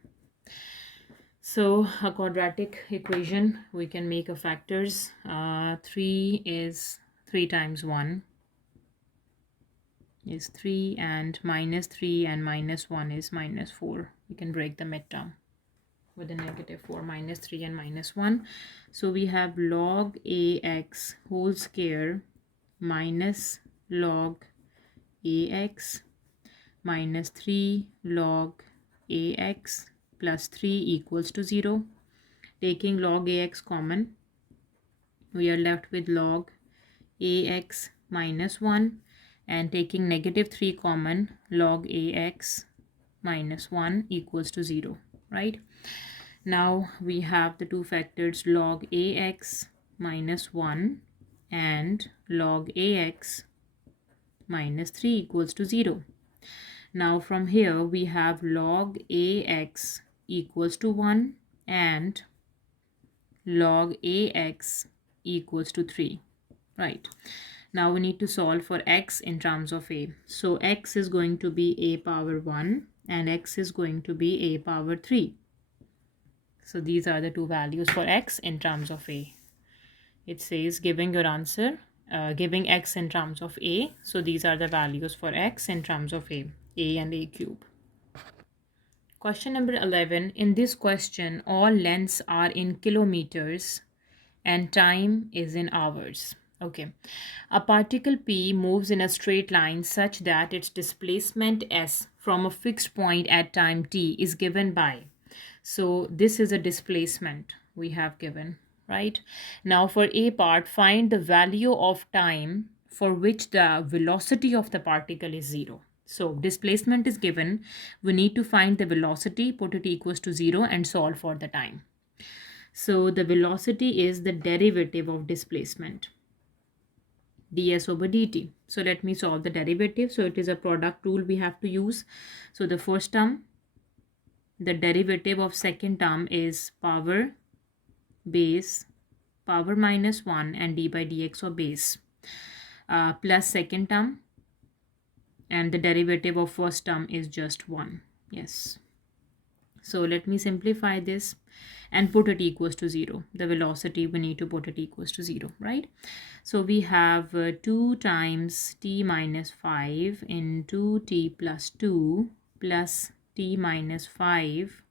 So a quadratic equation, we can make a factors. 3 is 3 times 1 is 3, and minus 3 and minus 1 is minus 4. We can break the midterm with a negative 4, minus 3 and minus 1. So we have log ax whole square minus log ax minus 3 log ax plus 3 equals to 0. Taking log ax common, we are left with log ax minus 1, and taking negative 3 common, log ax minus 1 equals to 0, right? Now we have the two factors log ax minus 1 and log ax minus 3 equals to 0. Now from here we have log ax equals to 1 and log ax equals to 3, right? Now we need to solve for x in terms of a. So x is going to be a power 1 and x is going to be a power 3. So these are the two values for x in terms of a. It says giving your answer, giving x in terms of a. So these are the values for x in terms of a and a cube. Question number 11. In this question, all lengths are in kilometers and time is in hours. Okay. A particle P moves in a straight line such that its displacement S from a fixed point at time t is given by. So this is a displacement we have given, right? Now for A part, find the value of time for which the velocity of the particle is 0. So displacement is given. We need to find the velocity, put it equals to 0 and solve for the time. So the velocity is the derivative of displacement, ds over dt. So let me solve the derivative. So it is a product rule we have to use. So the first term, the derivative of second term is power base power minus 1 and d by dx or base plus second term, and the derivative of first term is just 1. Yes. So let me simplify this and put it equals to 0. The velocity, we need to put it equals to 0, right? So we have 2 times t minus 5 into t plus 2 plus t minus 5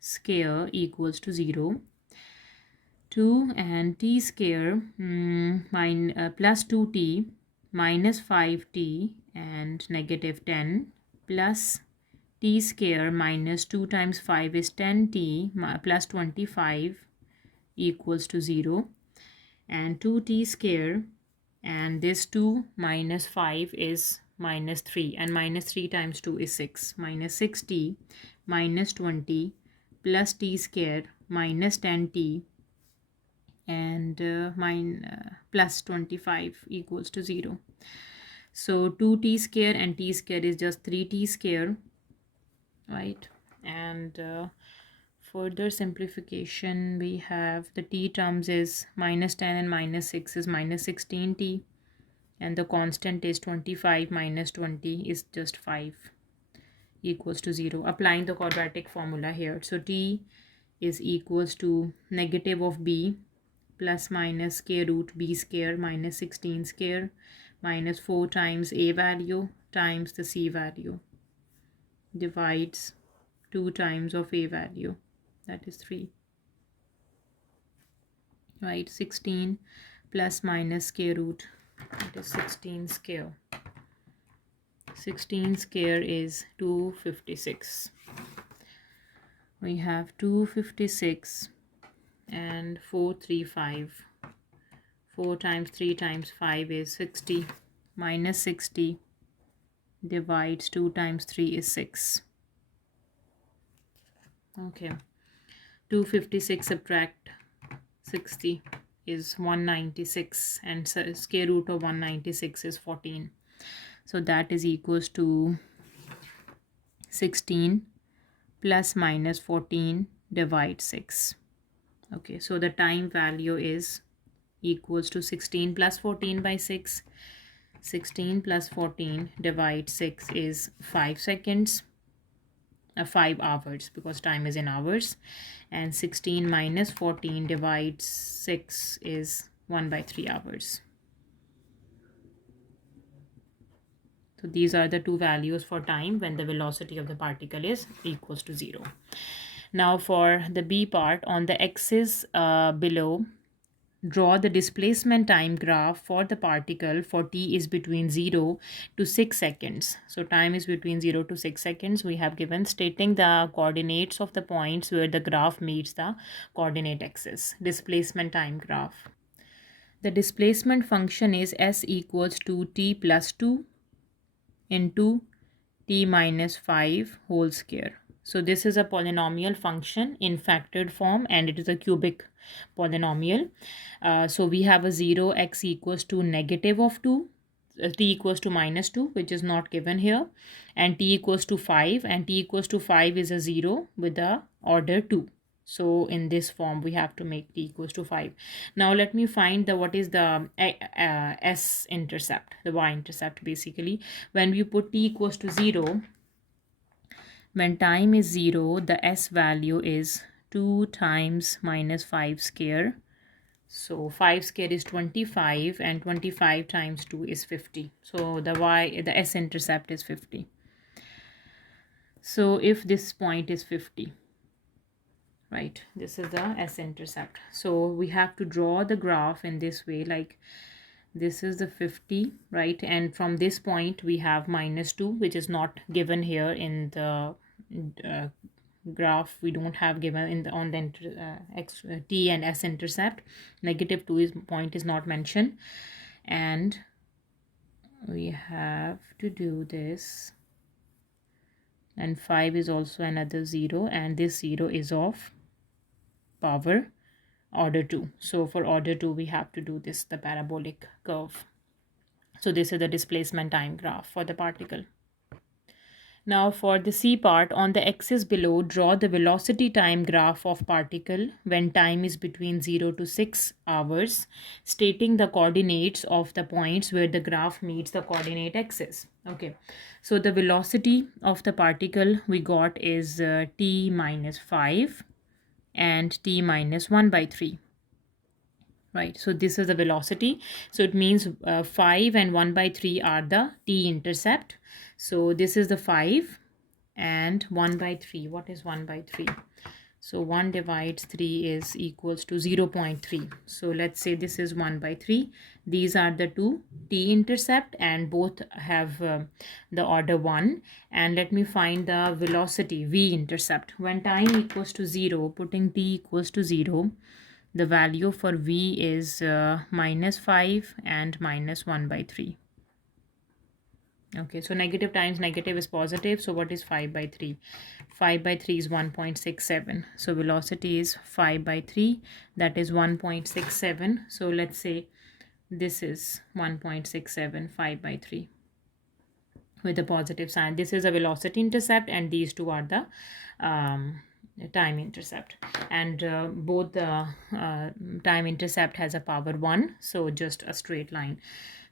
square equals to 0. 2 and t square plus 2t minus 5t and negative 10 plus t square minus 2 times 5 is 10t plus 25 equals to 0, and 2t square and this 2 minus 5 is minus 3, and minus 3 times 2 is 6, minus 6t minus 20 plus t square minus 10t and plus 25 equals to 0. So 2t square and t square is just 3t square, right? And further simplification, we have the t terms is minus 10 and minus 6 is minus 16t, and the constant is 25 minus 20 is just 5 equals to 0. Applying the quadratic formula here. So t is equals to negative of b plus minus square root b square minus 16 square minus 4 times a value times the c value divides 2 times of a value, that is 3, right? 16 plus minus square root, that is 16 square. 16 square is 256. We have 256 and 435. 4 times 3 times 5 is 60, minus 60 divides 2 times 3 is 6. Okay, 256 subtract 60 is 196, and square root of 196 is 14. So that is equals to 16 plus minus 14 divide 6. Okay, so the time value is equals to 16 plus 14 by 6. 16 plus 14 divide 6 is 5 seconds, 5 hours because time is in hours, and 16 minus 14 divides 6 is 1 by 3 hours. So these are the two values for time when the velocity of the particle is equals to 0. Now for the B part, on the axis below, draw the displacement time graph for the particle for t is between 0 to 6 seconds. So time is between 0 to 6 seconds. We have given stating the coordinates of the points where the graph meets the coordinate axis. Displacement time graph. The displacement function is s equals to t plus 2 into t minus 5 whole square. So this is a polynomial function in factored form, and it is a cubic polynomial. So we have a 0, x equals to negative of 2, t equals to minus 2, which is not given here, and t equals to 5, and t equals to 5 is a 0 with the order 2. So in this form, we have to make t equals to 5. Now let me find the what is the s-intercept, the y-intercept basically. When we put t equals to 0, when time is 0, the s value is 2 times minus 5 square. So 5 square is 25 and 25 times 2 is 50. So the s-intercept is 50. So if this point is 50, right, this is the s-intercept. So we have to draw the graph in this way, like this is the 50, right, and from this point we have minus 2, which is not given here in the graph. We don't have given in the on the t and s intercept. Negative 2 is point is not mentioned, and we have to do this, and 5 is also another 0, and this 0 is of power order 2. So for order 2 we have to do this, the parabolic curve. So this is the displacement time graph for the particle. Now for the C part, on the axis below, draw the velocity time graph of particle when time is between 0 to 6 hours, stating the coordinates of the points where the graph meets the coordinate axis. Okay, so the velocity of the particle we got is t minus 5 and t minus 1 by 3. Right, so this is the velocity. So it means 5 and 1 by 3 are the t-intercept. So this is the 5 and 1 by 3. What is 1 by 3? So 1 divides 3 is equals to 0.3. So let's say this is 1 by 3. These are the two t-intercept and both have the order 1. And let me find the velocity v-intercept. When time equals to 0, putting t equals to 0, the value for v is minus 5 and minus 1 by 3. Okay, so negative times negative is positive. So what is 5 by 3? 5 by 3 is 1.67. So velocity is 5 by 3. That is 1.67. So let's say this is 1.67, 5 by 3 with a positive sign. This is a velocity intercept and these two are the time intercept, and both the time intercept has a power 1, so just a straight line.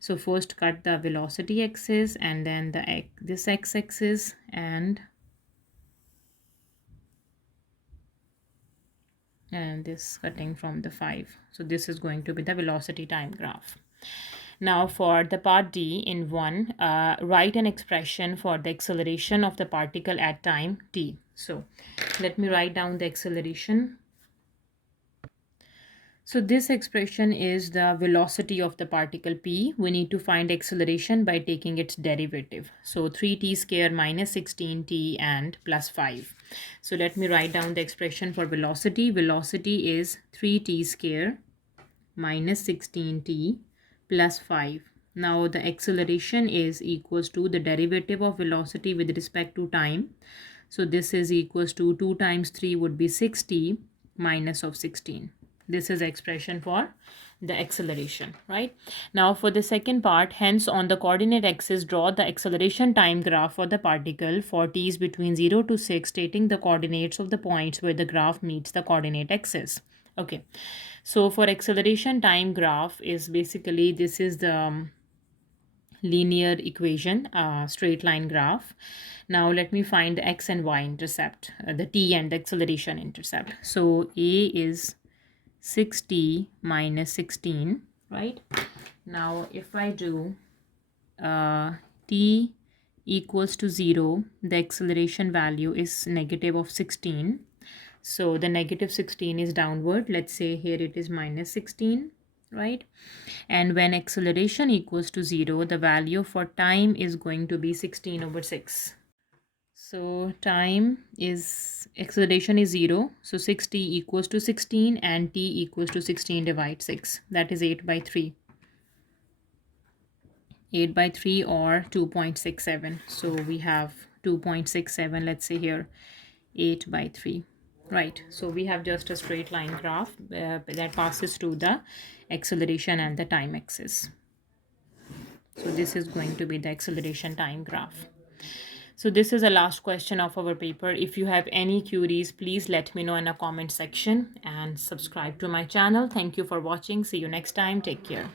So first cut the velocity axis and then this x-axis and this cutting from the 5. So this is going to be the velocity time graph. Now for the part D in 1, write an expression for the acceleration of the particle at time t. So let me write down the acceleration. So this expression is the velocity of the particle p. We need to find acceleration by taking its derivative. So 3t square minus 16t and plus 5. So let me write down the expression for velocity. Velocity is 3t square minus 16t plus 5. Now the acceleration is equals to the derivative of velocity with respect to time. So this is equals to 2 times 3 would be 6t minus of 16. This is expression for the acceleration, right? Now for the second part, hence on the coordinate axis, draw the acceleration time graph for the particle for t is between 0 to 6, stating the coordinates of the points where the graph meets the coordinate axis. Okay, so for acceleration time graph is basically this is the linear equation, straight line graph. Now let me find the x and y intercept, the t and the acceleration intercept. So a is 6t minus 16, right? Now if I do t equals to 0, the acceleration value is negative of 16. So the negative 16 is downward. Let's say here it is minus 16, right? And when acceleration equals to 0, the value for time is going to be 16 over 6. So time is, acceleration is 0. So 6t equals to 16 and t equals to 16 divide 6. That is 8 by 3. 8 by 3 or 2.67. So we have 2.67, let's say here 8 by 3. Right, so we have just a straight line graph that passes through the acceleration and the time axis. So this is going to be the acceleration time graph. So this is the last question of our paper. If you have any queries, please let me know in the comment section and subscribe to my channel. Thank you for watching. See you next time. Take care.